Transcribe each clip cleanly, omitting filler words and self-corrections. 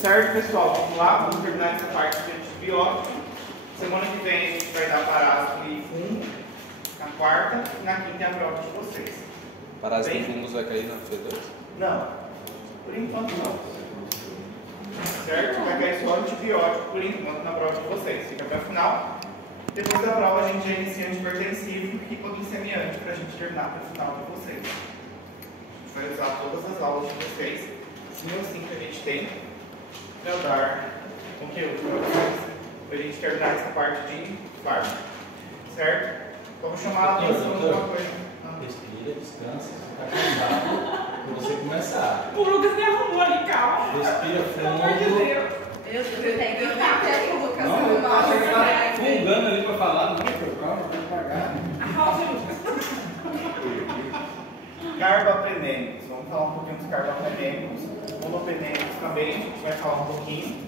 Certo, pessoal? Vamos lá, vamos terminar essa parte de antibiótico. Semana que vem a gente vai dar parásito e fungo, na quarta e na quinta é a prova de vocês. Parásito e fungos vai cair na F2? Não, por enquanto não. Certo? Vai cair só antibiótico por enquanto na prova de vocês. Fica até o final. Depois da prova a gente já inicia antihipertensivo e hipoglicemiante para a gente terminar até o final de vocês. A gente vai usar todas as aulas de vocês, 5 ou 5 que a gente tem, para dar conteúdo para vocês, para a gente terminar essa parte de fármaco. Certo? Vamos chamar a atenção de uma coisa. Respira, descansa, fica cansado para você começar. O Lucas me arrumou ali, calma. Respira fundo. Eu tenho que estar até o Lucas. Não, eu acho que tá fungando ali para falar. Não, calma, vai devagar. Arrocha, Lucas. Carbapenêmicos. Vamos falar um pouquinho dos carbapenêmicos. Monopenêmicos também, a gente vai falar um pouquinho.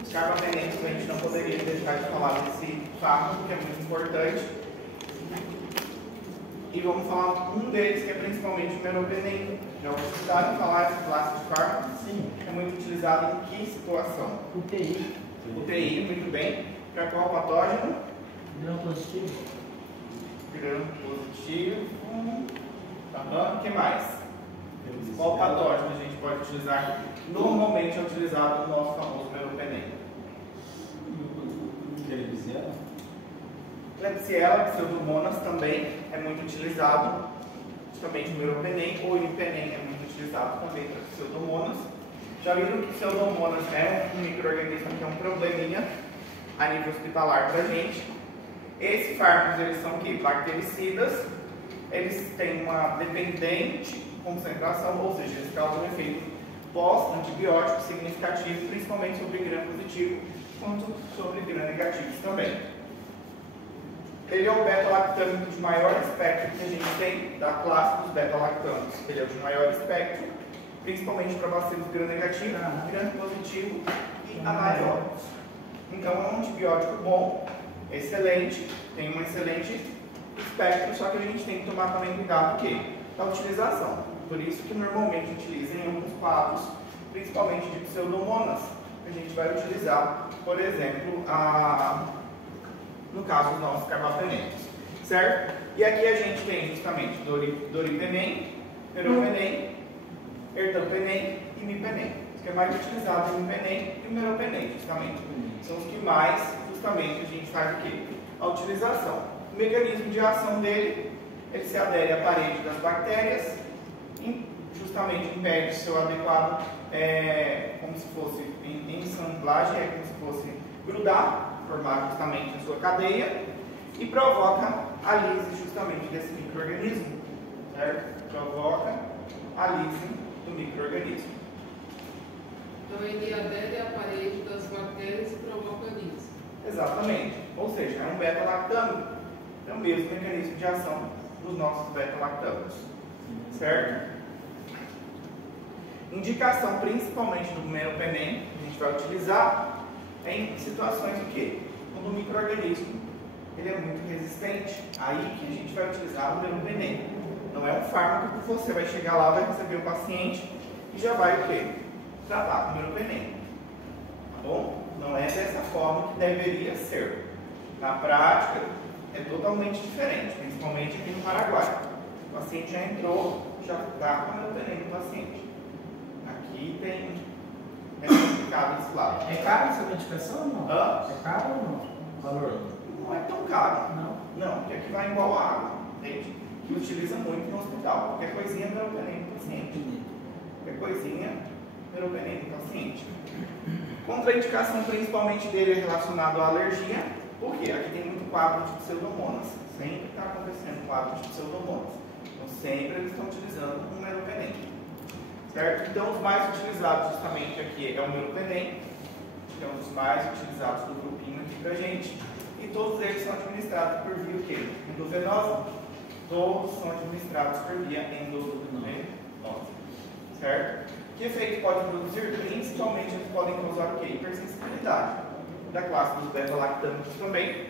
Os carbapenêmicos a gente não poderia deixar de falar desse fármaco, que é muito importante. E vamos falar um deles, que é principalmente o meropenem. Já ouviu citar e falar essa classe de fármaco? Sim. É muito utilizado em que situação? UTI. UTI, muito bem. Para qual patógeno? Gram positivo. Gram positivo. O que mais? Qual patógeno a gente pode utilizar? Normalmente é utilizado no nosso famoso meropenem. Klebsiella. Klebsiella, pseudomonas também é muito utilizado, justamente o meropenem ou imipenem é muito utilizado também para pseudomonas. Já viram que pseudomonas é um micro-organismo que é um probleminha a nível hospitalar para a gente. Esses fármacos, eles são que? Bactericidas, eles têm uma dependente concentração, ou seja, eles causam um efeito pós-antibiótico significativo, principalmente sobre gram positivo, quanto sobre gram negativos também. Ele é o beta-lactâmico de maior espectro que a gente tem da classe dos beta-lactâmicos. Ele é o de maior espectro, principalmente para bacilos gram-negativo, gram-positivo e anaeróbicos. Então é um antibiótico bom, excelente, tem um excelente espectro, só que a gente tem que tomar também cuidado da utilização. Por isso que normalmente utiliza em alguns quadros, principalmente de pseudomonas, que a gente vai utilizar, por exemplo, no caso dos nossos carbapenêmicos, certo? E aqui a gente tem justamente doripenem, meropenem, ertapenem e imipenem. Os que é mais utilizado é o imipenem e o meropenem, justamente. São os que mais, justamente, a gente faz o quê? A utilização. O mecanismo de ação dele, ele se adere à parede das bactérias e justamente impede o seu adequado, como se fosse ensamblagem, é como se fosse grudar, formar justamente a sua cadeia e provoca a lise justamente desse micro-organismo, certo? Provoca a lise do micro-organismo. Então ele adere à parede das bactérias e provoca a lise. Exatamente. Ou seja, é um beta-lactâmico. É o mesmo mecanismo de ação dos nossos beta-lactâmicos, certo? Indicação principalmente do meropenem, que a gente vai utilizar em situações o quê? Quando o micro-organismo ele é muito resistente, aí que a gente vai utilizar o meropenem. Não é um fármaco que você vai chegar lá, vai receber o paciente e já vai o quê? Tratar com o meropenem. Tá bom? Não é dessa forma que deveria ser. Na prática, é totalmente diferente, principalmente aqui no Paraguai. O paciente já entrou, já está com o meropenem no paciente. Aqui é complicado esse lado. É caro essa medicação ou não? É caro ou não? O valor? Não é tão caro. Não? Não, porque aqui vai igual a água, entende? Que utiliza muito no hospital. Qualquer coisinha, meropenem no paciente. Qualquer coisinha, meropenem no paciente. Contraindicação principalmente dele é relacionado à alergia. Por quê? Aqui tem muito quadro de pseudomonas. Sempre está acontecendo quadro de pseudomonas. Então sempre eles estão utilizando um meropenem. Certo? Então os mais utilizados justamente aqui é o meropenem, que é um dos mais utilizados do grupinho aqui pra gente. E todos eles são administrados por via o quê? Endovenosa? Todos são administrados por via endovenosa. Certo? Que efeito pode produzir? Principalmente eles podem causar o quê? Hipersensibilidade. Da classe dos beta-lactâmicos também.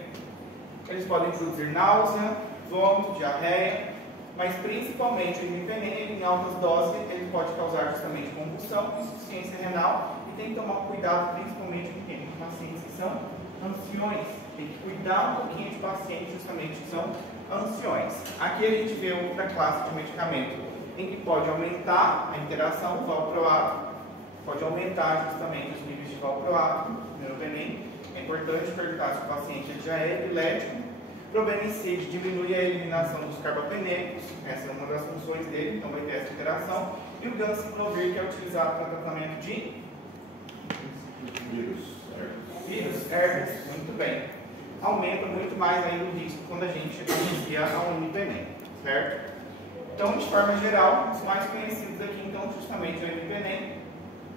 Eles podem produzir náusea, vômito, diarreia, mas principalmente o imipenem, em altas doses, ele pode causar justamente convulsão, insuficiência renal e E tem que tomar cuidado principalmente com pacientes que são anciões. Tem que cuidar um pouquinho de pacientes justamente que são anciões. Aqui a gente vê outra classe de medicamento em que pode aumentar a interação valproato, pode aumentar justamente os níveis de valproato, meropenem. É importante perguntar se o paciente já é epilético. Probenicid diminui a eliminação dos carbapenêmicos, essa é uma das funções dele, então vai ter essa interação. E o ganciclovir, que é utilizado para tratamento de vírus, herpes, muito bem. Aumenta muito mais ainda o risco quando a gente associa ao imipenem, certo? Então, de forma geral, os mais conhecidos aqui, então, justamente é o imipenem,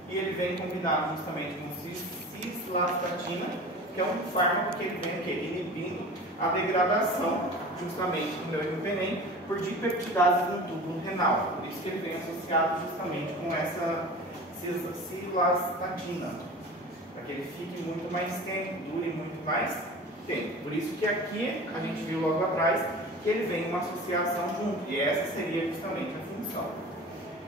e ele vem combinado justamente com cislastatina, que é um fármaco que ele vem aqui inibindo a degradação justamente do meropenem por dipeptidases no túbulo renal. Por isso que ele vem associado justamente com essa cilastatina, para que ele fique muito mais tempo, dure muito mais tempo. Por isso que aqui a gente viu logo atrás que ele vem uma associação junto, e essa seria justamente a função.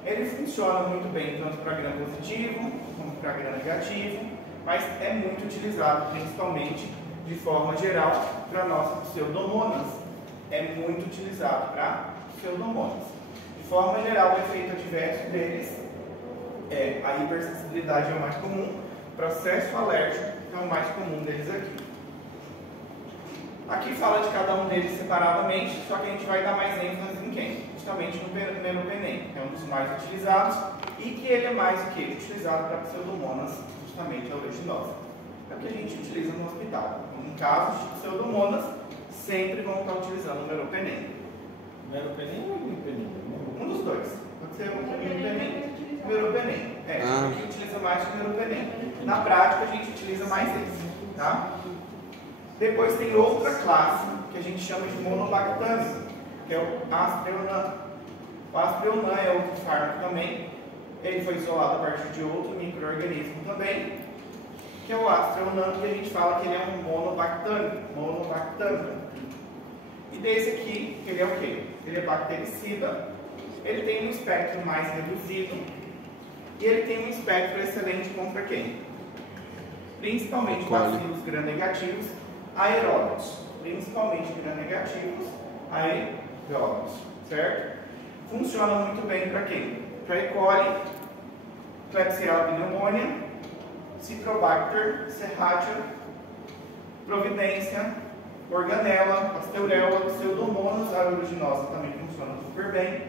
Ele funciona muito bem tanto para gram positivo como para gram negativo, mas é muito utilizado principalmente de forma geral para nossas pseudomonas. É muito utilizado para pseudomonas. De forma geral, o efeito adverso deles é a hipersensibilidade é o mais comum, processo alérgico é o mais comum deles aqui. Aqui fala de cada um deles separadamente, só que a gente vai dar mais ênfase em quem? Justamente no meropenem, que é um dos mais utilizados e que ele é mais o que? Utilizado para pseudomonas, justamente a oleaginosa. É o que a gente utiliza no hospital. Em casos de pseudomonas, sempre vão estar utilizando o meropenem. Meropenem ou imipenem? Um dos dois. Pode ser o imipenem e o meropenem. A gente utiliza mais o meropenem. Na prática, a gente utiliza mais esse, tá? Depois tem outra classe que a gente chama de monobactâmico, que é o Aspreonan. O Aspreonan é outro fármaco também. Ele foi isolado a partir de outro micro-organismo também, que é o Aspreonan, e a gente fala que ele é um monobactâmico. E desse aqui, ele é o quê? Ele é bactericida, ele tem um espectro mais reduzido, e ele tem um espectro excelente contra quem? Principalmente bacilos gram-negativos aeróbicos. Principalmente gram-negativos aeróbicos, certo? Funciona muito bem para quem? Para E. coli, Klebsiella pneumoniae, Citrobacter, Serratia, Providência, Organella, Pasteurella, Pseudomonas aeruginosa também funciona super bem.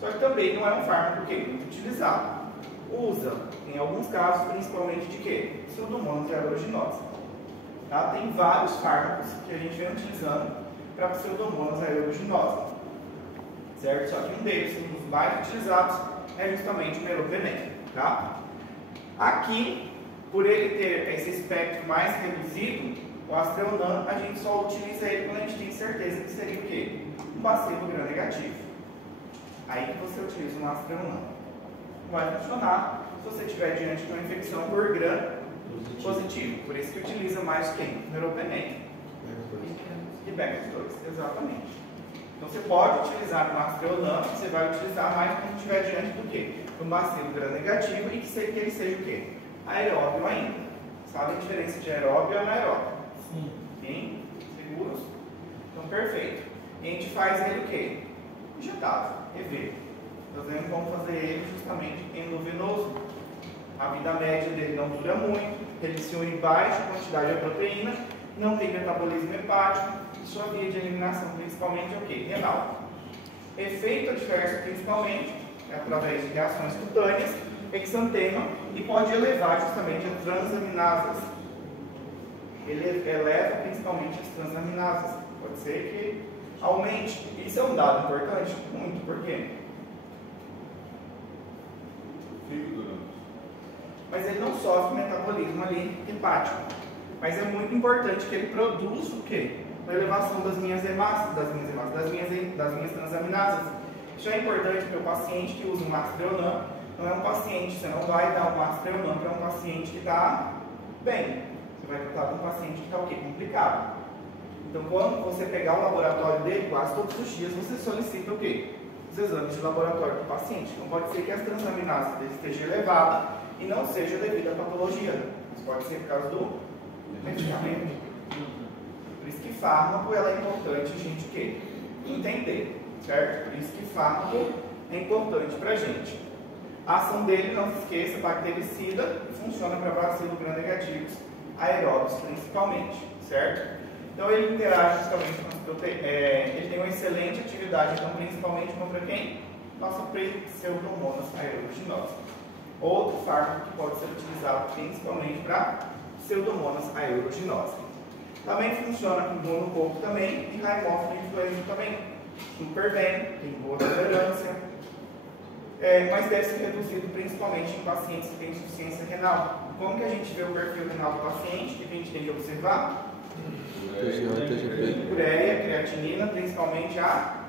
Só que também não é um fármaco que é muito utilizado. Usa, em alguns casos, principalmente de quê? Pseudomonas aeruginosa. Tá? Tem vários fármacos que a gente vem utilizando para Pseudomonas aeruginosa. Certo? Só que um deles, um dos mais utilizados, é justamente o meropenem. Tá? Aqui, por ele ter esse espectro mais reduzido, o Aspreonan, a gente só utiliza ele quando a gente tem certeza que seria o quê? Um bacilo gram-negativo. Aí que você utiliza um Aspreonan. Vai funcionar se você estiver diante de uma infecção por gram positivo. Por isso que utiliza mais quem? Meropenem. E Bex2, exatamente. Então você pode utilizar um Aspreonan, você vai utilizar mais quando estiver diante do quê? De um bacilo gram-negativo e que ele seja o quê? Aeróbio ainda. Sabe a diferença de aeróbio e anaeróbio? Sim. Seguros? Então, perfeito. E a gente faz ele o quê? Injetável, EV. Nós vamos fazer ele justamente endovenoso. A vida média dele não dura muito, ele se une em baixa quantidade de proteína, não tem metabolismo hepático, e sua via de eliminação principalmente é o quê? Renal. Efeito adverso principalmente é através de reações cutâneas, exantema, e pode elevar justamente as transaminasas. Ele eleva principalmente as transaminasas. Pode ser que aumente. Isso é um dado importante? Muito. Por quê? Mas ele não sofre metabolismo ali hepático. Mas é muito importante que ele produza o quê? A elevação das minhas hemácias, das minhas transaminasas. Isso é importante para o paciente que usa um Aspreonan. Não é um paciente, você não vai dar um Aspreonan para um paciente que está bem. Você vai tratar com um paciente que está o quê? Complicado. Então, quando você pegar o laboratório dele, quase todos os dias você solicita o quê? Os exames de laboratório do paciente. Então, pode ser que as transaminasas dele estejam elevadas e não seja devido à patologia. Isso pode ser por causa do medicamento. Por isso que fármaco ela é importante a gente que entender, certo? Por isso que fármaco é importante para a gente. A ação dele, não se esqueça, bactericida, funciona para bacilo gram-negativos, aeróbios principalmente, certo? Então ele interage justamente com as proteínas, ele tem uma excelente atividade, então principalmente contra quem? Nossa pseudomonas aeruginosa. Outro fármaco que pode ser utilizado principalmente para pseudomonas aeruginosa. Também funciona com dor no corpo também e Haemophilus influenza também. Super bem, tem boa tolerância, mas deve ser reduzido principalmente em pacientes que têm insuficiência renal. Como que a gente vê o perfil renal do paciente? O que a gente tem que observar? Ureia, creatinina, principalmente a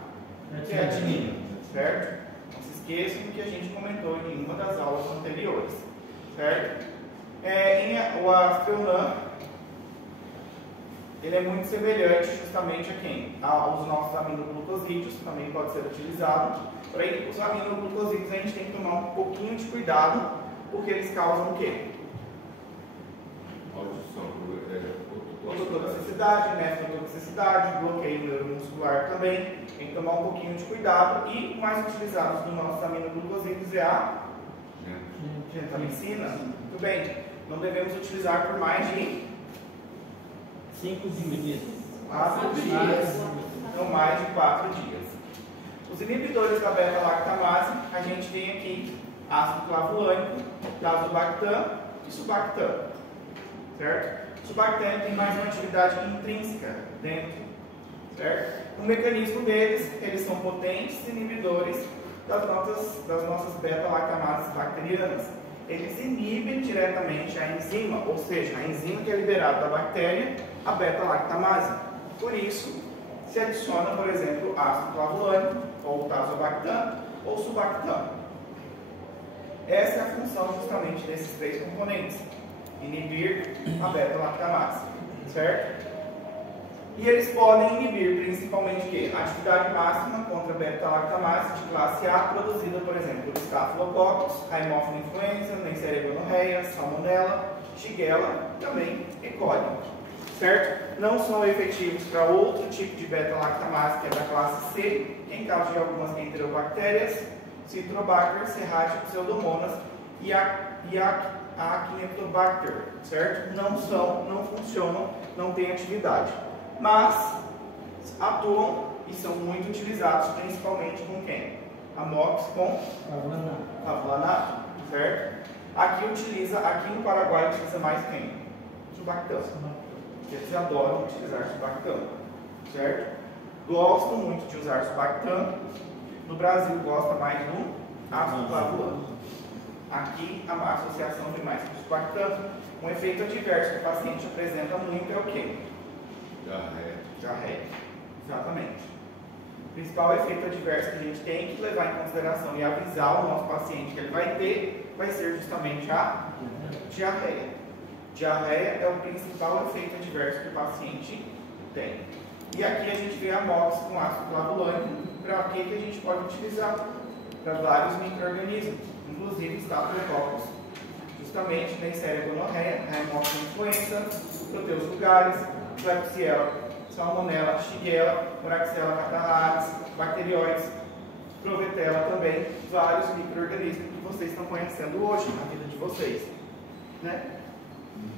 creatinina, certo? Não se esqueçam do que a gente comentou em uma das aulas anteriores, certo? O Astreonam, ele é muito semelhante justamente a quem? Aos nossos aminoglucosídeos, também pode ser utilizado. Porém, os aminoglucosídeos a gente tem que tomar um pouquinho de cuidado, porque eles causam o quê? Ototoxicidade, nefrotoxicidade, bloqueio neuromuscular também. Tem que tomar um pouquinho de cuidado. E o mais utilizado dos nossos aminoglucosídeos é a gentamicina. Muito bem. Não devemos utilizar por mais de 5 dias. 4 dias. Não mais de 4 dias. Os inibidores da beta-lactamase, a gente tem aqui ácido clavulânico, tazobactam e subactam. Certo? Subactam tem mais uma atividade intrínseca dentro, certo? O mecanismo deles, eles são potentes inibidores das nossas beta-lactamases bacterianas. Eles inibem diretamente a enzima, ou seja, a enzima que é liberada da bactéria, a beta-lactamase. Por isso, se adiciona, por exemplo, ácido clavulânico, ou tazobactam, ou subactam. Essa é a função justamente desses três componentes. Inibir a beta-lactamase, certo? E eles podem inibir principalmente o quê? A atividade máxima contra a beta-lactamase de classe A, produzida, por exemplo, por Staphylococcus, Haemophilus influenza, Neisseria gonorrhea, Salmonella, Shigella e também E. coli, certo? Não são efetivos para outro tipo de beta-lactamase, que é da classe C, que é em caso de algumas enterobactérias, Citrobacter, Serratia, Pseudomonas e a Acinetobacter, certo? Não funcionam, não têm atividade. Mas atuam e são muito utilizados, principalmente com quem? Amox com flavulanato, certo? Aqui no Paraguai utiliza mais quem? Subactam. Eles adoram utilizar subactam, certo? Gostam muito de usar subactam. No Brasil gosta mais do ácido clavulânico. Aqui a associação vem mais com o subactam. Um efeito adverso que o paciente apresenta muito é o quê? Diarreia. Exatamente. O principal efeito adverso que a gente tem que levar em consideração e avisar o nosso paciente que ele vai ter, vai ser justamente a diarreia. Diarreia é o principal efeito adverso que o paciente tem. E aqui a gente vê a amox com ácido clavulânico. Para que a gente pode utilizar? Para vários micro-organismos, inclusive Staphylococcus, justamente Neisseria gonorrhea, Haemophilus influenza, Proteus vulgaris, Klebsiella, Salmonella, Shigella, Moraxella catarrharis, bacterióides, Provetella também, vários micro-organismos que vocês estão conhecendo hoje na vida de vocês, né?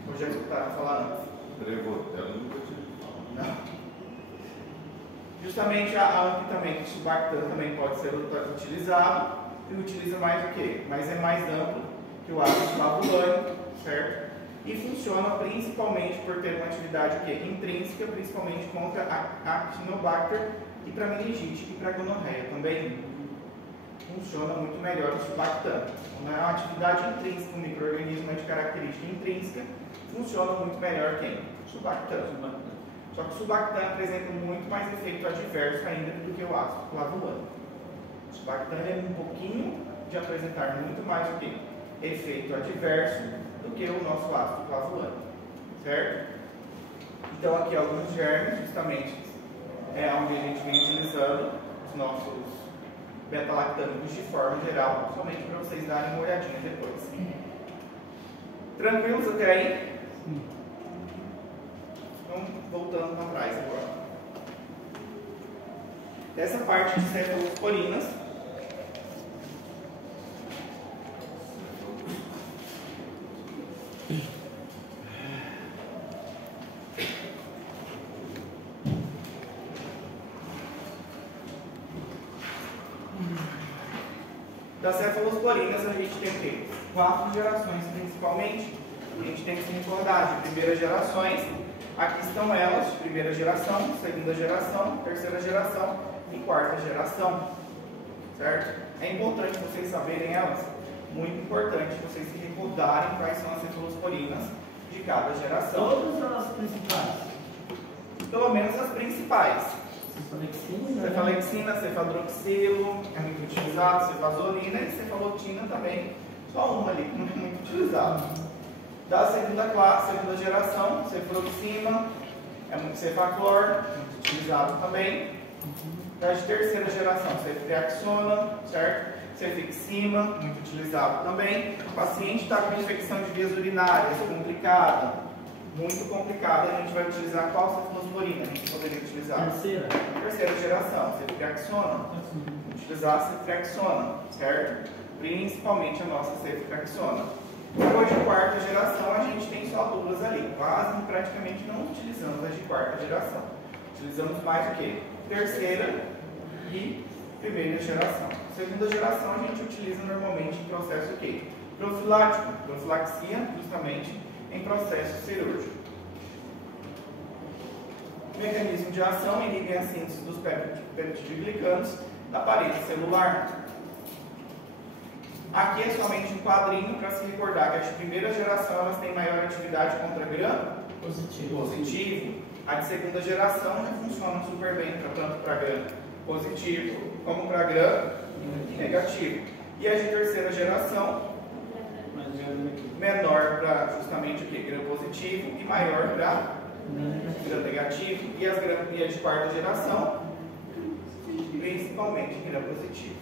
Ou já escutaram falar antes? Prevotella nunca tive falado. Não. Justamente a ampitamente subactam também pode ser utilizado e utiliza mais o quê? Mas é mais amplo que o ácido clavulânico, certo? E funciona principalmente por ter uma atividade o quê? Intrínseca, principalmente contra a Actinobacter e para meningite e para gonorreia também. Funciona muito melhor o subactam. Quando é uma atividade intrínseca, um micro-organismo de característica intrínseca, funciona muito melhor quem? Subactam. Só que o subactam apresenta muito mais efeito adverso ainda do que o ácido clavulânico. O subactam é um pouquinho de apresentar muito mais o que? Efeito adverso do que o nosso ácido clavulânico, certo? Então aqui alguns germes, justamente onde a gente vem utilizando os nossos beta-lactâmicos de forma geral, somente para vocês darem uma olhadinha depois. Tranquilos até aí? Então, voltando para trás agora. Essa parte de cefalosporinas, das cefalosporinas a gente tem o quê? 4 gerações principalmente. A gente tem que se recordar de primeiras gerações. Aqui estão elas, de primeira geração, segunda geração, terceira geração e quarta geração. Certo? É importante vocês saberem elas. Muito importante vocês se recordarem quais são as cefalosporinas de cada geração. Todas as principais. Pelo menos as principais. Cefalexina, Cefalexina, cefadroxilo, é muito utilizado, cefazolina e cefalotina também. Só uma ali que não é muito utilizado. Da segunda classe, segunda geração, cefuroxima, é muito cefaclor, muito utilizado também. Da de terceira geração, ceftriaxona, certo? Cefixima, muito utilizado também. O paciente está com infecção de vias urinárias, complicada, muito complicada, a gente vai utilizar qual cefalosporina? A gente poderia utilizar? Terceira geração, ceftriaxona. Utilizar a ceftriaxona, certo? Principalmente a nossa ceftriaxona. Depois de quarta geração, a gente tem só duas ali. Quase, praticamente não utilizamos as de quarta geração. Utilizamos mais o que? Terceira e primeira geração. Segunda geração, a gente utiliza normalmente em processo o quê? Profilático, profilaxia, justamente em processo cirúrgico. Mecanismo de ação: inibe a síntese dos peptidoglicanos da parede celular. Aqui é somente um quadrinho para se recordar que as de primeira geração elas têm maior atividade contra gram positivo. A de segunda geração já funciona super bem, tanto para gram positivo como para gram negativo. E a de terceira geração, menor para justamente o que? Gram positivo e maior para gram negativo. E a de quarta geração, principalmente gram positivo.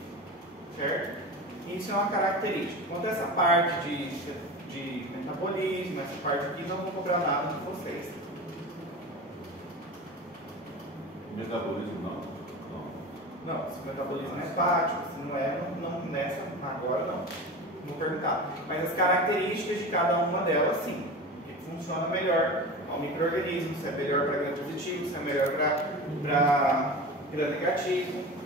Certo? Isso é uma característica. Quanto a essa parte de metabolismo, essa parte aqui, não vou cobrar nada de vocês. Metabolismo não? Não, se o metabolismo é hepático, se não é, não nessa, agora não. Vou perguntar. Mas as características de cada uma delas, sim. O que funciona melhor ao micro-organismo, se é melhor para gram positivo, se é melhor para gram negativo.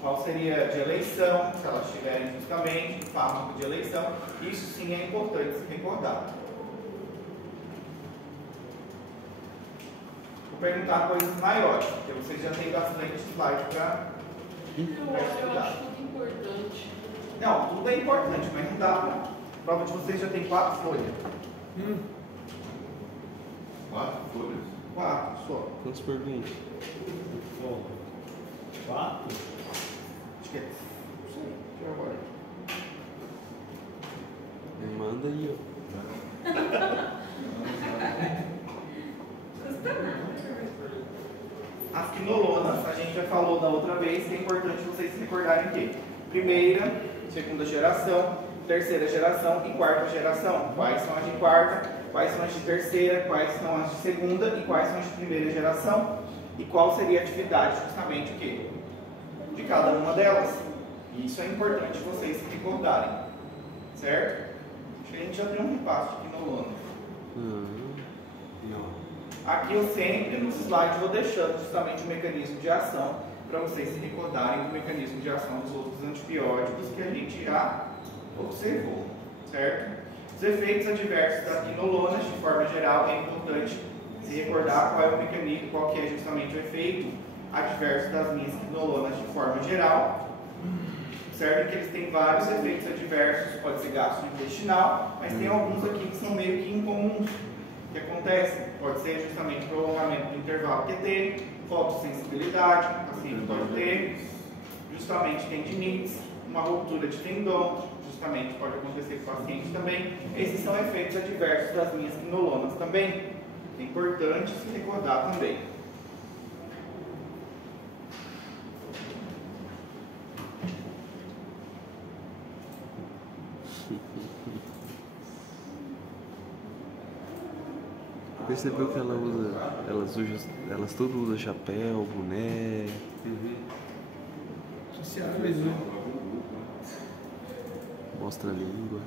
Qual seria de eleição, se elas tiverem justamente fármaco de eleição. Isso sim é importante se recordar. Vou perguntar coisas maiores, porque vocês já têm bastante slide para Eu acho tudo importante. Não, tudo é importante, mas não dá para. A prova de vocês já tem 4 folhas. 4 folhas? 4 só. Quantas perguntas? 4? Acho que é. Não sei. Deixa eu ver agora. Manda aí, As quinolonas, a gente já falou da outra vez, que é importante vocês se recordarem que primeira, segunda geração, terceira geração e quarta geração. Quais são as de quarta, quais são as de terceira, quais são as de segunda e quais são as de primeira geração. E qual seria a atividade justamente o quê? De cada uma delas. E isso é importante vocês se recordarem. Certo? Acho que a gente já tem um repasso de quinolona. Não. Aqui eu sempre, nos slides, vou deixando justamente o mecanismo de ação para vocês se recordarem do mecanismo de ação dos outros antibióticos que a gente já observou, certo? Os efeitos adversos das quinolonas, de forma geral, é importante se recordar qual é o mecanismo, qual que é justamente o efeito adverso das minhas quinolonas de forma geral. Observem que eles têm vários efeitos adversos, pode ser gastrointestinal, mas tem alguns aqui que são meio que incomuns. O que acontece? Pode ser justamente prolongamento do intervalo QT, fotossensibilidade, o paciente pode ter justamente tendinites, uma ruptura de tendão, justamente pode acontecer com o paciente também. Esses são efeitos adversos das minhas quinolonas também. É importante se recordar também. Percebeu que ela usa, elas tudo usam chapéu, boné. Sociáveis, né? Mostra a língua.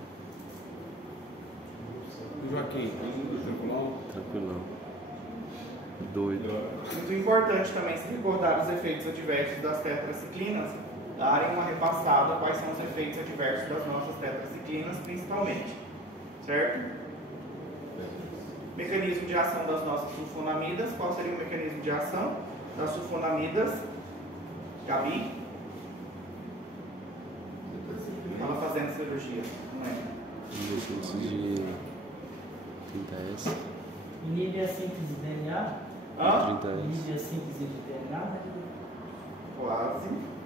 Joaquim, tranquilão? Tranquilão. Doido. Muito importante também se recordar os efeitos adversos das tetraciclinas, darem uma repassada quais são os efeitos adversos das nossas tetraciclinas, principalmente. Certo? Mecanismo de ação das nossas sulfonamidas. Qual seria o mecanismo de ação das sulfonamidas? Gabi? Estava fazendo cirurgia, não é? Exercício de 30S. Inibe a síntese de DNA? Hã? 30S. Inibe a síntese de DNA? Quase.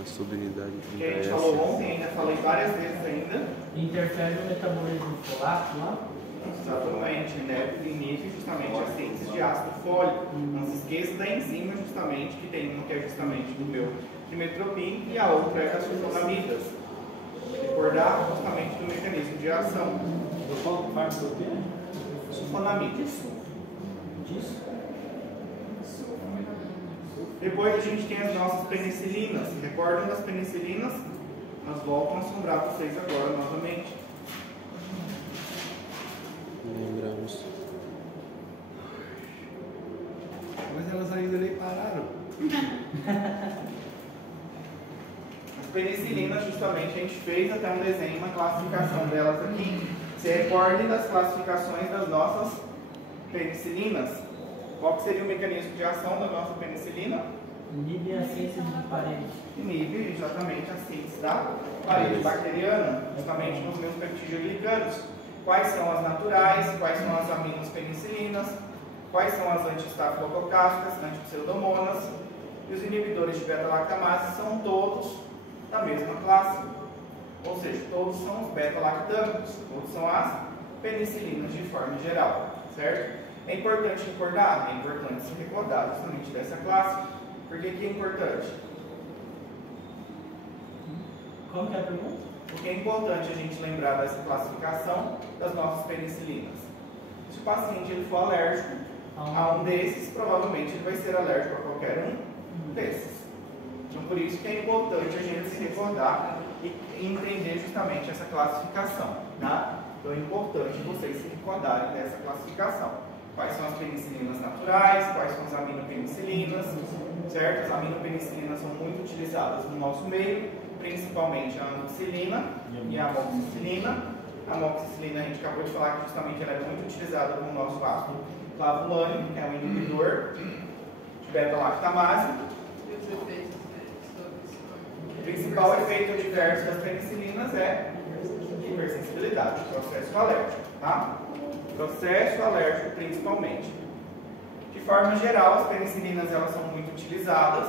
A subunidade Que a gente falou 30S. ontem, ainda falei várias vezes ainda. Interfere no metabolismo folato lá? Exatamente, né? Inibe justamente a síntese de ácido fólico. Não se esqueça da enzima justamente, que tem uma que é justamente do meu trimetropin e a outra é das sulfonamidas. Recordar justamente do mecanismo de ação. Eu falo que faz o quê? Sulfonamidas. Disso? Depois a gente tem as nossas penicilinas. Recordam das penicilinas? Nós voltam a assombrar vocês agora novamente. Lembramos. Mas elas ainda nem pararam. As penicilinas, justamente, a gente fez até um desenho, uma classificação delas aqui. Se recordem das classificações das nossas penicilinas. Qual que seria o mecanismo de ação da nossa penicilina? Inibe a síntese de parede. Inibe exatamente a síntese da parede bacteriana, justamente nos meus peptidoglicanos. Quais são as naturais, quais são as aminopenicilinas, quais são as anti-estafilococásticas, antipseudomonas, e os inibidores de beta-lactamase são todos da mesma classe. Ou seja, todos são os beta-lactâmicos, todos são as penicilinas de forma geral, certo? É importante recordar? É importante se recordar justamente dessa classe. Por que é importante? Como que é a pergunta? Porque é importante a gente lembrar dessa classificação das nossas penicilinas. Se o paciente ele for alérgico a um desses, provavelmente ele vai ser alérgico a qualquer um desses. Então, por isso que é importante a gente se recordar e entender justamente essa classificação. Tá? Então, é importante vocês se recordarem dessa classificação. Quais são as penicilinas naturais, quais são as aminopenicilinas, certo? As aminopenicilinas são muito utilizadas no nosso meio, principalmente a amoxicilina e a amoxicilina. A amoxicilina, a gente acabou de falar que justamente ela é muito utilizada no nosso ácido clavulânico, que é um inibidor de beta-lactamase. E os efeitos O principal efeito adverso das penicilinas é hipersensibilidade, processo alérgico, tá? Processo alérgico principalmente. De forma geral, as penicilinas elas são muito utilizadas.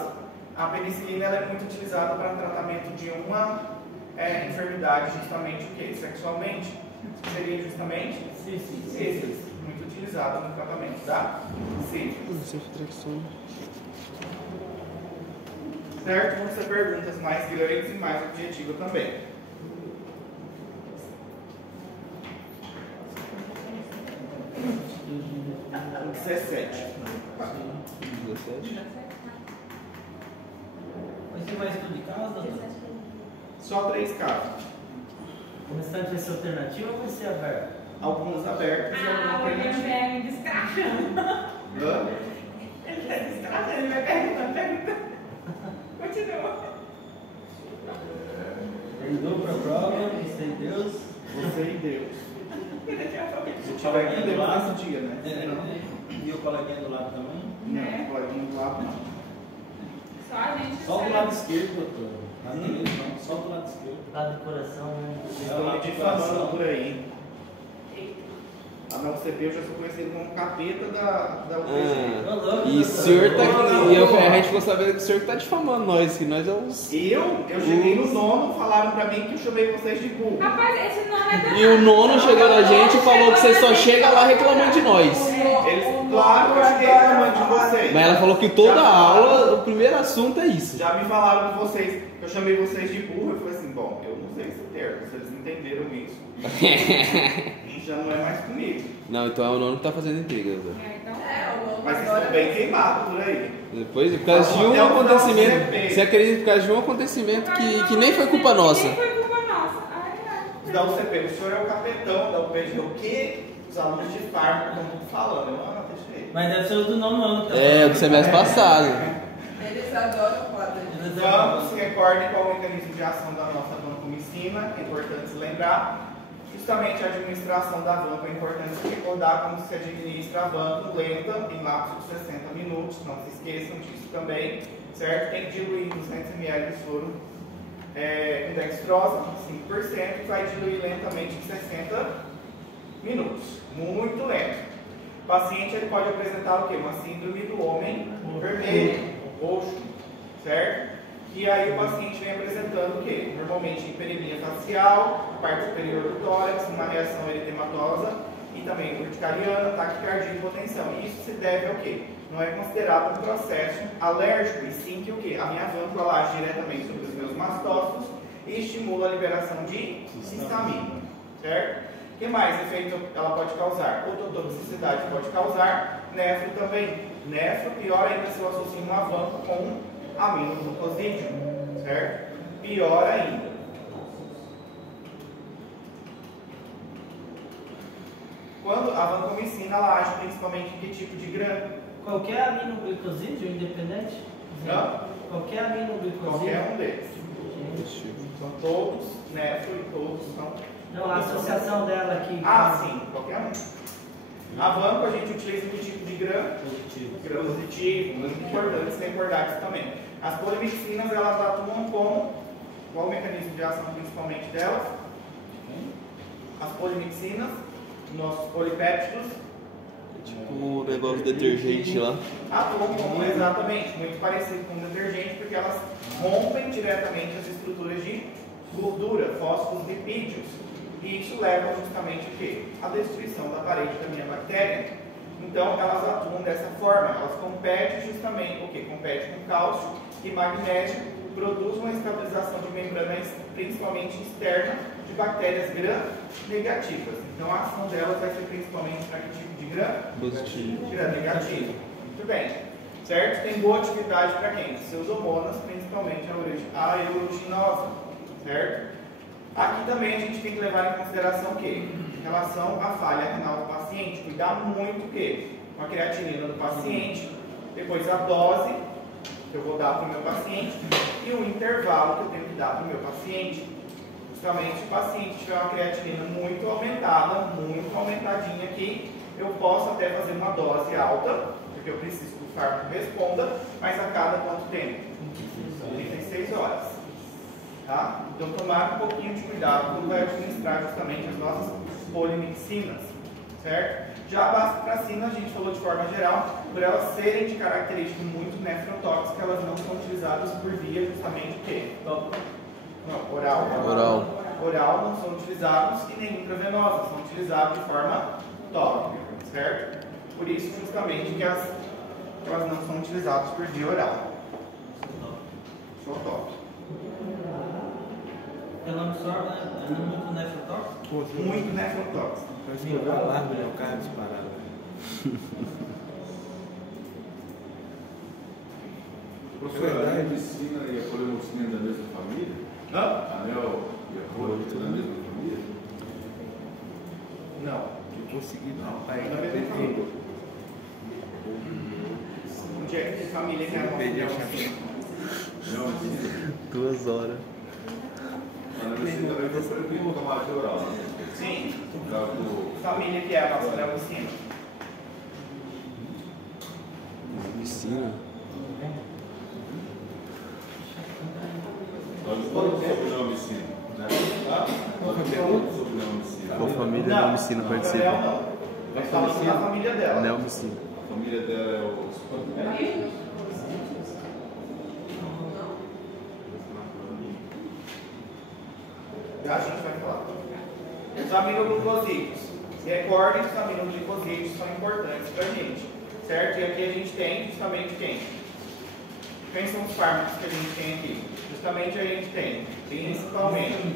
A penicilina ela é muito utilizada para tratamento de uma enfermidade, justamente o que? Sexualmente. Seria justamente sífilis. Muito utilizada no tratamento da sífilis. Certo? Vão ser perguntas mais grandes e mais objetivas também. 17. Você vai estudo de casa, doutor? Só 3 casos. O restante vai ser alternativo ou vai ser aberto? Alguns abertos e alguns Ah, o William alternativos. vem me descrachando. Hã? Ele está descrachando, ele vai perguntando. Continua. Perguntou pra prova, você e Deus. Você e Deus. Se Tiver aqui Deus nesse dia, né? E o coleguinha do lado também? Não, coleguinha do lado não. Só a gente Só do serve. lado esquerdo, doutor. Nada direito não, só do lado esquerdo. Lado do coração, né? Estão me difamando por aí. A não ser eu já sou conhecido como capeta da UPG. E o senhor tá aqui. A gente ficou sabendo que o senhor tá difamando nós, que nós é os. Eu cheguei no nono, falaram pra mim que eu chamei vocês de burro. Rapaz, esse nome é danado. E o nono chegou na gente e falou que você só chega lá reclamando de nós. Eles, claro que eu cheguei reclamando de vocês. Mas ela falou que toda a aula, o primeiro assunto é isso. Já me falaram de vocês, eu chamei vocês de burro. Eu falei assim, bom, eu não sei esse termo, se eles entenderam isso. já não é mais comigo. Não, então é o nono que tá fazendo intriga. Zé. Então, É, o novo Mas agora. estou bem queimado por aí. Depois, por causa de um Até o final do acontecimento. CP. Você acredita por causa de um acontecimento que nem foi culpa nossa. Nem foi culpa nossa. Ai, ai. Da UCP, o senhor é o capitão da UPG, o que os alunos de farm estão falando? Eu não deixei. Mas deve ser o do nono ano que tá É, do semestre passado. Eles adoram o quadro. Vamos, se recordem qual o mecanismo de ação da nossa Banco Me Ensina, é importante se lembrar. Justamente a administração da banca é importante se recordar como se administra a banca lenta em lapso de 60 minutos, não se esqueçam disso também, certo? Tem que diluir 200 ml de soro com dextrosa, 5%, e vai diluir lentamente em 60 minutos, muito lento. O paciente ele pode apresentar o quê? Uma síndrome do homem vermelho, roxo, certo? E aí o paciente vem apresentando o quê? Normalmente hiperemia facial, parte superior do tórax, uma reação eritematosa e também urticariana, taquicardia e hipotensão. E isso se deve ao quê? Não é considerado um processo alérgico, e sim que o quê? A minha vâncula age diretamente sobre os meus mastócitos e estimula a liberação de histamina, certo? O que mais efeito ela pode causar? Ototoxicidade pode causar, nefro também. Nefro, pior ainda se eu associo uma vâncula com aminoglucosídeo, certo? Pior ainda. Quando a vancomicina ela age principalmente em que tipo de grã? Qualquer aminoglicosídeo independente? Hã? Qualquer aminoglicosídeo? Qualquer um deles. São todos, nefro e todos são. Não, a associação dela aqui. Ah, sim, qualquer um. A vanco a gente utiliza que tipo de grã? Positivo. Grã positivo, muito importante se recordar disso também. As polimixinas elas atuam como? Qual o mecanismo de ação principalmente delas? As polimixinas, nossos polipéptidos, Tipo o negócio de detergente lá. atuam como exatamente, muito parecido com o detergente, porque elas rompem diretamente as estruturas de gordura, fósforos, lipídios. E isso leva justamente o quê? A destruição da parede da minha bactéria. Então elas atuam dessa forma, elas competem justamente, o quê? Competem com cálcio e magnésio, produzem uma estabilização de membranas, principalmente externa, de bactérias gram-negativas. Então a ação delas vai ser principalmente para que tipo de gram? Positivo. Gram-negativo. Muito bem. Certo? Tem boa atividade para quem? Pseudomonas, principalmente a aeruginosa. Certo? Aqui também a gente tem que levar em consideração o quê? Em relação à falha renal do paciente, cuidar muito o quê? Com a creatinina do paciente, depois a dose que eu vou dar para o meu paciente e o intervalo que eu tenho que dar para o meu paciente. Justamente se o paciente tiver uma creatinina muito aumentada, muito aumentadinha aqui, eu posso até fazer uma dose alta, porque eu preciso que o fármaco responda, mas a cada quanto tempo? 36 horas. Tá? Então tomar um pouquinho de cuidado quando vai administrar justamente as nossas polimixinas, certo? Já para cima a gente falou de forma geral, por elas serem de característica muito nefrotóxica, elas não são utilizadas por via justamente o quê? Não, oral. Oral não são utilizados e nem intravenosa, são utilizados de forma tópica, certo? Por isso justamente que elas não são utilizadas por via oral. Só tópico. Ela absorve, né? É muito nefrotóxico? Muito nefrotóxico. Parece que o alarme do carro disparado. Professor, a medicina e a polimoxina é da mesma família? Hã? Anel e a rua é da mesma família? Não. Eu consegui dar uma Não é da mesma família. Onde é que família que é a nossa? Perdi a Não, medicina. 2 horas. A medicina também foi proibido tomar de oral, né? Sim. Por causa do... Família que é a nossa neurocina. Medicina. Qual é sobre a medicina? Qual sobre a medicina? Qual família da medicina participa? Não. Nós falamos da família dela. Neomicina. A família dela é o... Já a gente vai falar. Os aminoglucosídeos. Recordem que os aminoglucosídeos são importantes para a gente. Certo? E aqui a gente tem justamente quem? Quem são os fármacos que a gente tem aqui? Justamente a gente tem, principalmente.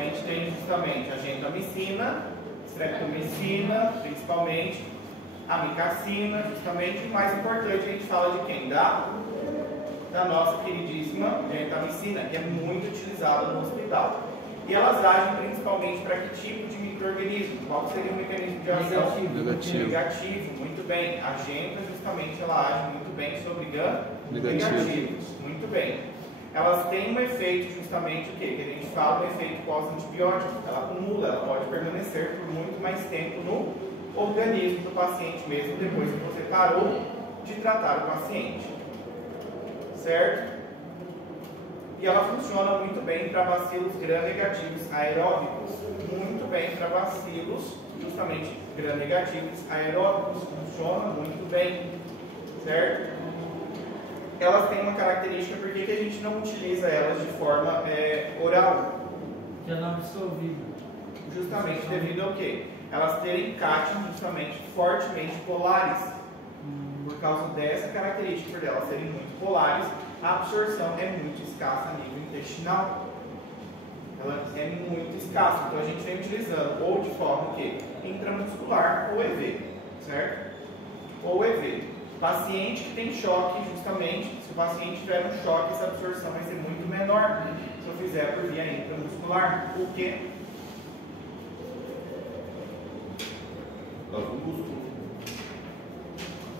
a gente tem justamente a gentamicina, streptomicina, principalmente, amicacina, justamente, o mais importante a gente fala de quem? Da nossa queridíssima gentamicina, que é muito utilizada no hospital. E elas agem principalmente para que tipo de micro-organismo? Qual seria o mecanismo de ação? Negativo. Negativo, muito bem. A genta, justamente, ela age muito bem sobre negativos. Muito bem. Elas têm um efeito, justamente, o quê? Que a gente fala, um efeito pós-antibiótico. Ela acumula, ela pode permanecer por muito mais tempo no organismo do paciente, mesmo depois que você parou de tratar o paciente. Certo? E ela funciona muito bem para bacilos gram-negativos aeróbicos. Muito bem para bacilos, justamente, gram-negativos aeróbicos. Funciona muito bem. Certo? Elas têm uma característica, por que a gente não utiliza elas de forma oral? Que é não absorvido. Justamente devido ao quê? Elas terem cátions justamente fortemente polares. Por causa dessa característica, por elas serem muito polares, a absorção é muito escassa a nível intestinal. Ela é muito escassa, então a gente vem utilizando ou de forma o quê? Intramuscular ou EV, certo? Ou EV. Paciente que tem choque, justamente, se o paciente tiver um choque, essa absorção vai ser muito menor se eu fizer por via intramuscular. Por quê?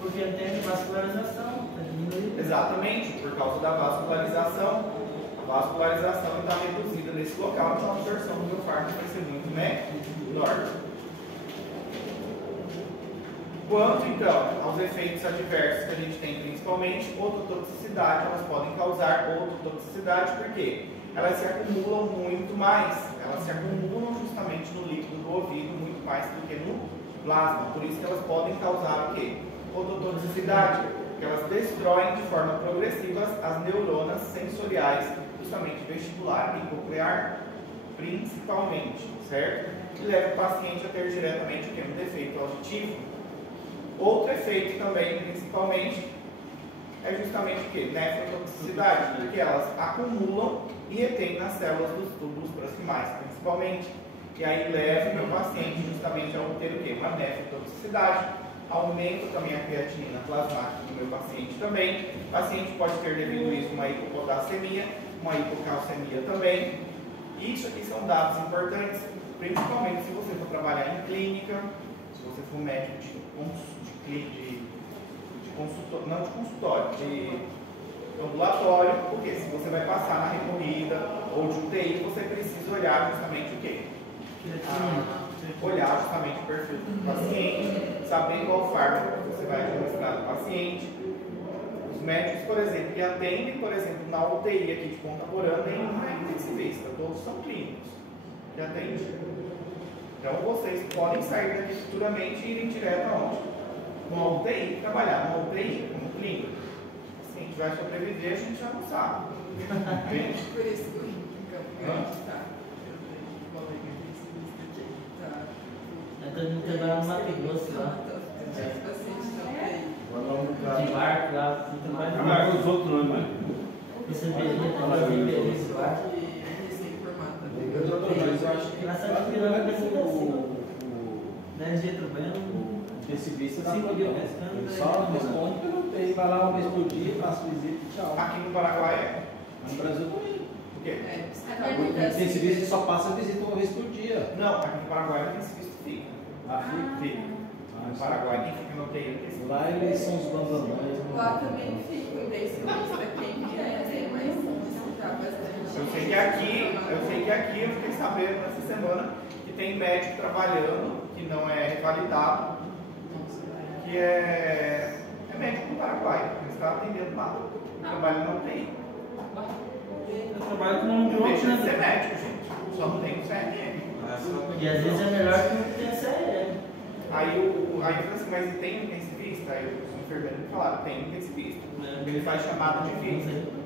Porque tem vascularização, está diminuindo. Exatamente, por causa da vascularização. A vascularização está reduzida nesse local, então a absorção do meu fármaco vai ser muito menor. Quanto, então, aos efeitos adversos que a gente tem, principalmente, ototoxicidade, elas podem causar ototoxicidade, porque elas se acumulam muito mais, elas se acumulam justamente no líquido do ouvido, muito mais do que no plasma, por isso que elas podem causar o quê? Ototoxicidade, porque elas destroem de forma progressiva as neuronas sensoriais, justamente vestibular e coclear, principalmente, certo? E leva o paciente a ter diretamente o quê? Um defeito auditivo. Outro efeito também, principalmente, é justamente o que? Nefrotoxicidade, porque elas acumulam e retêm nas células dos túbulos proximais, principalmente. E aí leva o meu paciente justamente a obter o quê? Uma nefrotoxicidade. Aumenta também a creatinina plasmática do meu paciente também. O paciente pode ter devido a isso uma hipopotassemia, uma hipocalcemia também. Isso aqui são dados importantes, principalmente se você for trabalhar em clínica, se você for médico de consultório, não de consultório, de ambulatório, porque se você vai passar na recorrida ou de UTI, você precisa olhar justamente o quê? Olhar justamente o perfil do paciente, saber qual fármaco você vai administrar ao paciente. Os médicos, por exemplo, que atendem, por exemplo, na UTI aqui de Ponta Porã, nenhum é intensivista, todos são clínicos que atendem. Então vocês podem sair daqui futuramente e irem direto aonde? Numa UTI, trabalhar numa UTI, como clínico. Se a gente vai sobreviver, a gente já não sabe. Por isso que o Todo mundo trabalha no Mato Grosso lá. De barco lá, tudo mais. Trabalhar com os outros, não é, mãe? Você veria também isso lá. Eu acho que Ela sabe que não vai precisar assim. Né, de jeito bem. o intensivista dá problema. Ele só responde que não tem. Vai lá uma vez por dia, passa visita e tchau. Aqui no Paraguai é. No Brasil também. O quê? O intensivista só passa visita uma vez por dia. Não, aqui no Paraguai não tem serviço fica. Fica. No Paraguai, quem fica no UTI não tem serviço. Lá eles são os bambambãs. Lá também fica o intensivista, quem quer, mas está bastante. Eu sei que aqui eu fiquei sabendo nessa semana que tem médico trabalhando, que não é revalidado, que é médico do Paraguai, mas está atendendo lá, trabalha na UTI. Eu trabalho com um Não deixa de ser né? médico, gente, só não tem o CRM. E às vezes é melhor que não tenha CRM. Aí eu falei assim, mas tem intensivista? Aí os enfermeiros me falaram, tem intensivista. Ele faz chamada de vídeo.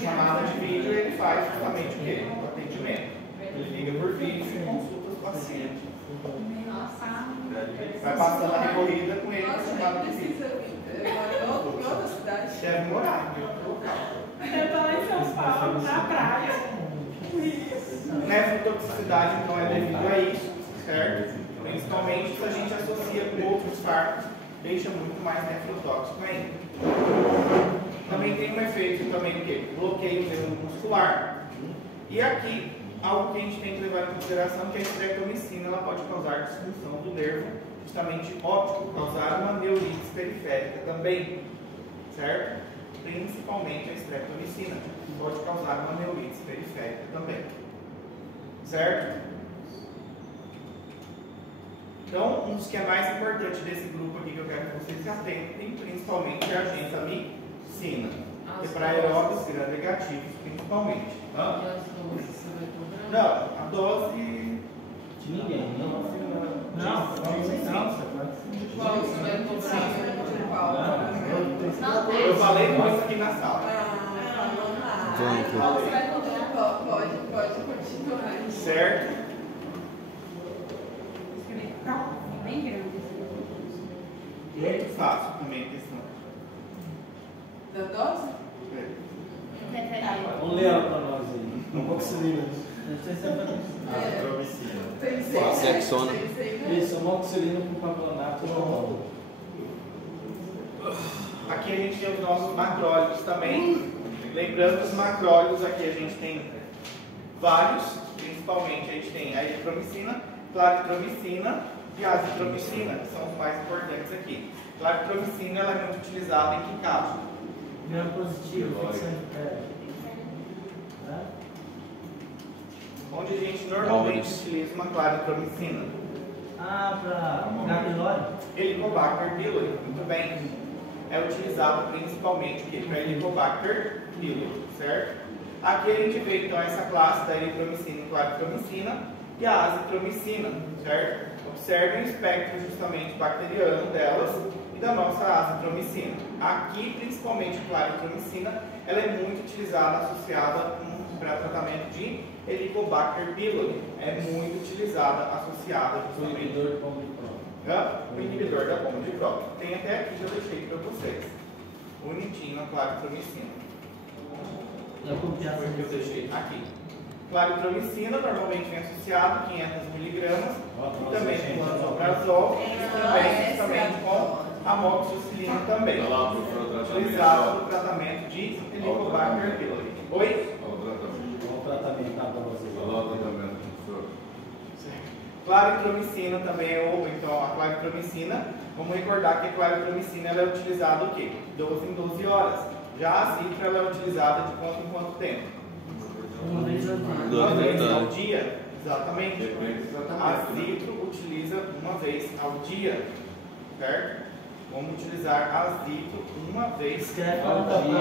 Chamada de vídeo ele faz justamente o quê? O atendimento. Ele liga por vídeo e consulta os pacientes. Vai passando a recorrida com ele na chamada de vídeo. Em outra cidade. Deve morar em outro local. Eu tô lá em São Paulo, na praia. Isso. Nefrotoxicidade então é devido a isso, certo? Principalmente se a gente associa com outros fármacos, deixa muito mais nefrotóxico ainda. Também tem um efeito também que bloqueio neuromuscular. E aqui, algo que a gente tem que levar em consideração que a streptomicina ela pode causar disfunção do nervo, justamente óptico, causar uma neurite periférica também, certo? Principalmente a streptomicina pode causar uma neurite periférica também, certo? Então, um dos que é mais importante desse grupo aqui que eu quero que vocês se atentem, principalmente é a gentamicina, que é para aeróbios gram-negativos, principalmente. E as doses você vai cobrar? Não, a dose... De ninguém, não. Não, Qual você vai cobrar? Eu falei muito aqui na sala. Pode continuar. Certo? Bem grande. Muito fácil também a questão. Da dose? Vamos ler ela para nós aí. Amoxicilina. Tem seis. Sexona. Isso, amoxicilina com patronato normal. Aqui a gente tem os nossos macrólidos também. Lembrando que os macrólidos aqui a gente tem vários, principalmente a gente tem a eritromicina, claritromicina e a azitromicina, que são os mais importantes aqui. Claritromicina ela é muito utilizada em que caso? Gram positivo, infecção de pele. Tá? Onde a gente normalmente Óleos. utiliza uma claritromicina? Ah, pra H. pylori? Helicobacter pylori, muito bem. É utilizado principalmente para Helicobacter pylori, certo? Aqui a gente vê então essa classe da eritromicina e claritromicina e a azitromicina, certo? Observem o espectro justamente bacteriano delas e da nossa azitromicina. Aqui, principalmente a claritromicina, ela é muito utilizada, associada para tratamento de Helicobacter pylori. É muito utilizada, associada O justamente. inibidor de pombo de prova. O inibidor da bomba de próton. Tem até aqui, já deixei para vocês. Bonitinho a claritromicina. Foi o que eu deixei aqui. Claritromicina normalmente vem associado 500 miligramas, e também com lanzoprazol, e também com amoxicilina também. Olha lá, professor, o Utilizado tratamento. no tratamento de Helicobacter pylori. Oi? Olha o tratamento. Qual o tratamento na dose? Olha lá o tratamento, professor. Claritromicina também é ou então a claritromicina. Vamos recordar que a claritromicina ela é utilizada o quê? 12 em 12 horas. Já a citra ela é utilizada de quanto em quanto tempo? Uma vez ao dia. Uma vez ao dia. Exatamente. Depende do A tratamento, né? citro utiliza uma vez ao dia. Certo? Vamos utilizar a citro uma vez Escreve ao para dia.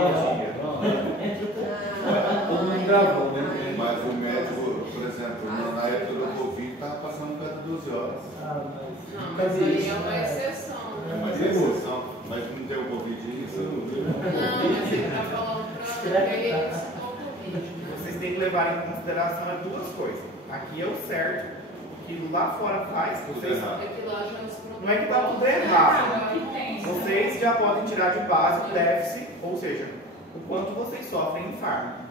Todo mundo gravou, né? Mas o médico, por exemplo, na época do Covid, estava passando cada 12 horas. Não, mas aí é uma exceção, É né? uma exceção. Mas não tem o Covid, isso não viu? Não, mas ele está falando para ele que se for Covid, né? Vocês têm que levar em consideração duas coisas. Aqui é o certo, o que lá fora faz, vocês, errado. É que lá já os não é que está tudo errado. Vocês já podem tirar de base o déficit, ou seja, o quanto vocês sofrem em fármaco.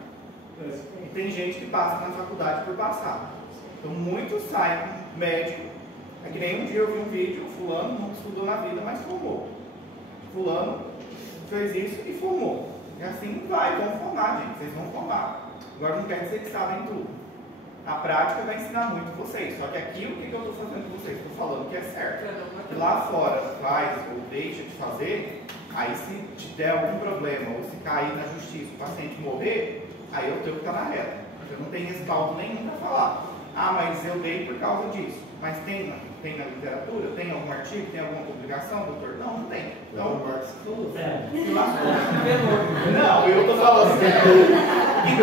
E tem gente que passa na faculdade por passar. Então muitos saem médico. É que nem um dia eu vi um vídeo, fulano não estudou na vida, mas formou. Fulano fez isso e formou. E assim vai, vão formar, gente. Vocês vão formar. Agora não quer dizer que sabem tudo. A prática vai ensinar muito vocês. Só que aqui o que eu estou fazendo com vocês? Estou falando que é certo. Que lá fora faz ou deixa de fazer, aí se te der algum problema ou se cair na justiça o paciente morrer, aí eu tenho que estar na reta. Eu não tenho respaldo nenhum para falar. Ah, mas eu dei por causa disso. Mas tem na literatura? Tem algum artigo? Tem alguma publicação, doutor? Não, não tem. Então, se lascou. Não, eu estou falando que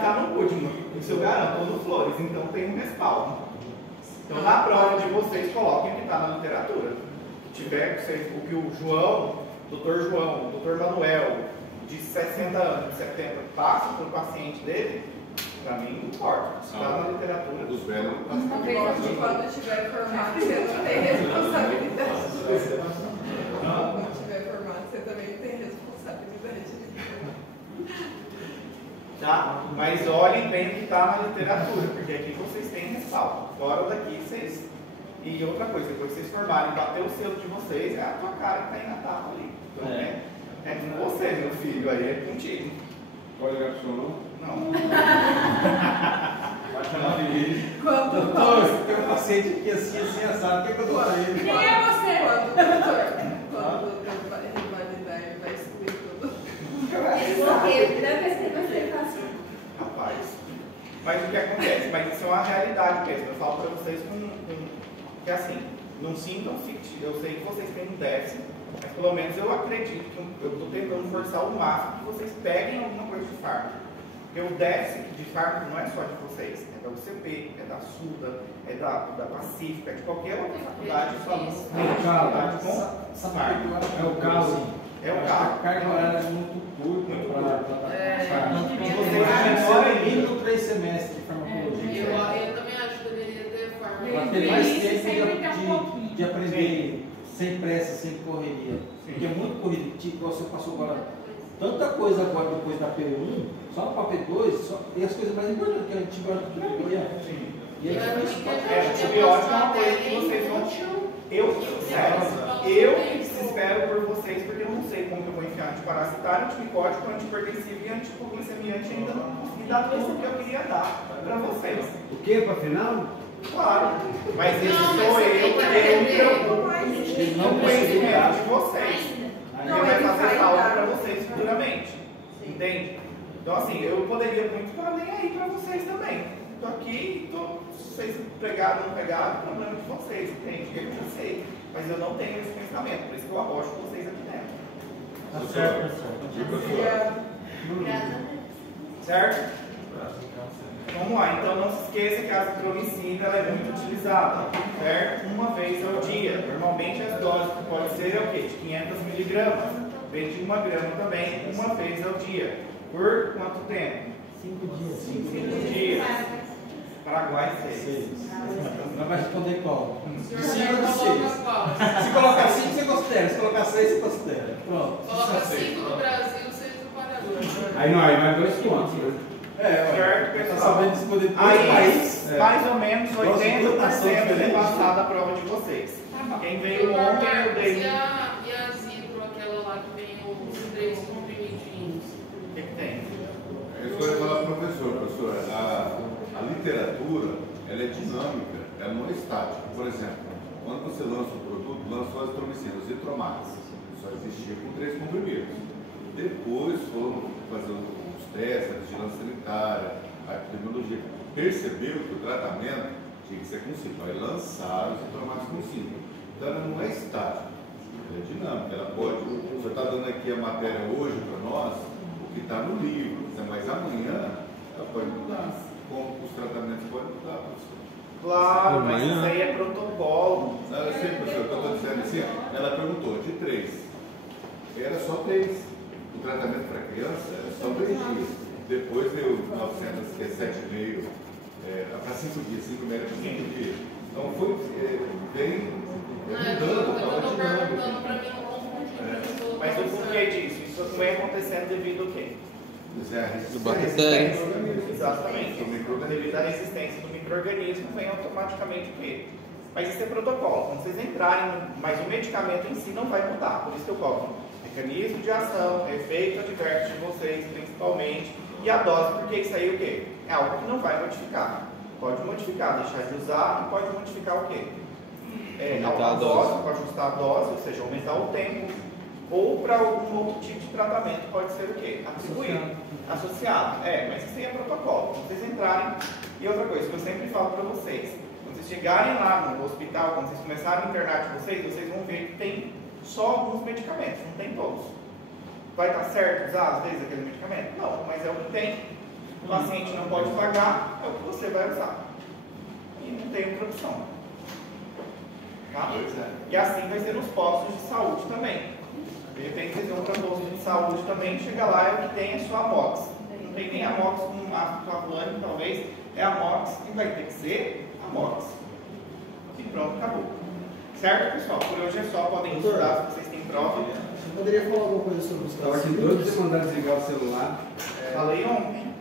tá no último. Isso eu garanto, no Flores. Então tem um respaldo. Então na prova de vocês, coloquem o que está na literatura. Se tiver o que o João, doutor João, doutor Manuel, de 60 anos, de 70, passa para o paciente dele, para mim não importa. Se está na literatura. Os velhos. Uma vez que quando tiver formado, você não tem responsabilidade. Quando tiver formado, você também tem responsabilidade. Tá? Mas olhem bem o que está na literatura, porque aqui vocês têm respaldo. Fora daqui, vocês. E outra coisa, depois que vocês formarem, bater o selo de vocês, é a tua cara que está aí na tapa ali. Então, é com você, meu filho, aí é contigo. Pode ligar pro senhor, não? Não. Vai chamar de vídeo. Doutor, tem um paciente aqui assim, assado, o que é que eu dou a ele? Quem é você? Quando o doutor vai revalidar, ele vai excluir tudo. Porque toda vez que você faz. Rapaz. Mas o que acontece? Mas isso é uma realidade mesmo. Eu falo para vocês que assim, não sintam-se, eu sei que vocês têm um déficit, mas pelo menos eu acredito que eu estou tentando forçar o máximo que vocês peguem alguma coisa de fármaco. Porque o déficit de fármaco não é só de vocês, é da UCP, é da SUDA, é da Pacífica, é de qualquer outra faculdade que fala com fármaco. É o caso. É o caso. A carga horária é muito curta para fármaco. Vocês Você mínimo 3 semestres de farmacologia. Eu também acho que deveria ter forma. Para ter mais tempo de aprender sem pressa, sem correria. Porque é muito corrido. Tipo, você passou agora tanta coisa agora depois da P1, só para P2, e as coisas mais importantes, que é antibiótico. E aí, antibiótico é uma coisa que vocês vão. Eu desespero por vocês, porque eu não sei como que eu vou enfiar antiparasitário, antimicótico, antihipertensivo e antipoglicemiante ainda não consegui dar tudo que eu queria dar para vocês. O que? Para final? Claro, mas esse sou eu, porque eu me preocupo com o conhecimento de vocês. Porque vai fazer falta para vocês futuramente. Entende? Então, assim, eu poderia muito estar nem aí para vocês também. Estou aqui, se vocês pegaram ou não pegaram, o problema de vocês, entende? Eu já sei. Mas eu não tenho esse pensamento, por isso que eu aposto vocês aqui dentro. Tá certo, professor. Certo? Vamos lá, então não se esqueça que a azitromicina ela é muito utilizada, certo? Uma vez ao dia. Normalmente as doses podem ser o quê? De 500 miligramas. Vem de 1 grama também, uma vez ao dia. Por quanto tempo? 5 dias. 5 dias. Paraguai 6. Não vai responder qual? Se De 5 ou de 6? Se colocar 5, você considera. Se colocar 6, você considera. Pronto. Coloca 5 no Brasil, 6 no Paraguai. Aí não, aí vai 2 pontos, né? Certo, Tá pessoal? sabendo responder por Aí, país? mais ou menos 80% é diferente. passada a prova de vocês. Quem veio ontem, eu dei. E a Zipro, aquela lá que vem os 3 comprimidinhos? O que tem? Eu só ia falar para o professor, a literatura ela é dinâmica, ela não é estática. Por exemplo, quando você lança um produto, lançou a azitromicina, os Zitromax, só existia com 3 comprimidos. Depois foram fazer os testes, a vigilância sanitária, a epidemiologia, percebeu que o tratamento tinha que ser com 5, aí lançaram os Zitromax com 5. Então ela não é estática, ela é dinâmica, ela pode, você está dando aqui a matéria hoje para nós, o que está no livro, mas amanhã ela pode mudar, como os tratamentos podem mudar, professor. Claro, mas isso aí é protocolo. Não, eu sei, professor, o que eu estou dizendo assim, ela perguntou, de 3, era só 3. O tratamento para criança era só 3 dias. Depois deu 900, que é 7,5, para 5 dias, 5 média para 5 dias. Então foi bem mudando, Eu estou estava perguntando para mim não confundir. Mas o porquê disso? Isso vem acontecendo devido ao quê? Do bactéria. Exatamente. Devido à resistência do micro-organismo, vem automaticamente o quê? Mas isso é protocolo. Quando vocês entrarem, mas o medicamento em si não vai mudar. Por isso que eu coloco mecanismo de ação, efeito adverso de vocês, principalmente, e a dose, porque isso aí o quê? É algo que não vai modificar. Pode modificar, deixar de usar, e pode modificar o quê? Aumentar a dose, pode ajustar a dose, ou seja, aumentar o tempo, ou para algum outro tipo de tratamento, pode ser o quê? Atribuído, associado. Mas isso aí é protocolo. Quando vocês entrarem, e outra coisa que eu sempre falo para vocês, quando vocês chegarem lá no hospital, quando vocês começarem a internar de vocês vão ver que tem só alguns medicamentos, não tem todos. Vai estar certo usar, às vezes, aquele medicamento? Não, mas é o que tem. O paciente não pode pagar, é o que você vai usar. E não tem outra opção. Tá? E assim vai ser nos postos de saúde também. De repente vocês vão para posto de saúde também, chega lá é o que tem a sua Amox. Não tem nem Amox com ácido clavulânico, talvez, é Amox e vai ter que ser Amox. E pronto, acabou. Certo, pessoal? Por hoje é só, podem estudar se vocês têm prova. Você poderia falar alguma coisa sobre os Estava aqui doido de mandar desligar o celular. Falei ontem.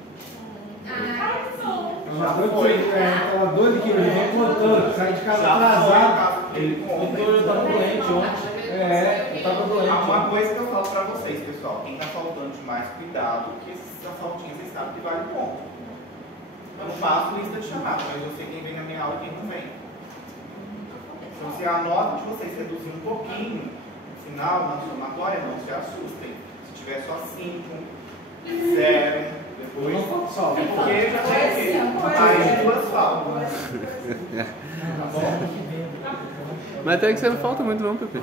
Ela doida que ele vem contando, sai de casa atrasado. Ele Eu estava doente ontem. Eu tava doente. Uma coisa que eu falo pra vocês, pessoal, quem tá faltando demais, cuidado, que essas faltinhas vocês sabem que vale ponto. Eu não faço lista de chamada, mas eu sei quem vem na minha aula e quem não vem. Se você anota de vocês reduzir um pouquinho no final, na somatória, não se assustem. Se tiver só 5, 0, depois. Porque já tem mais de 2 faltas. Mas até que você não falta muito não, Pepe.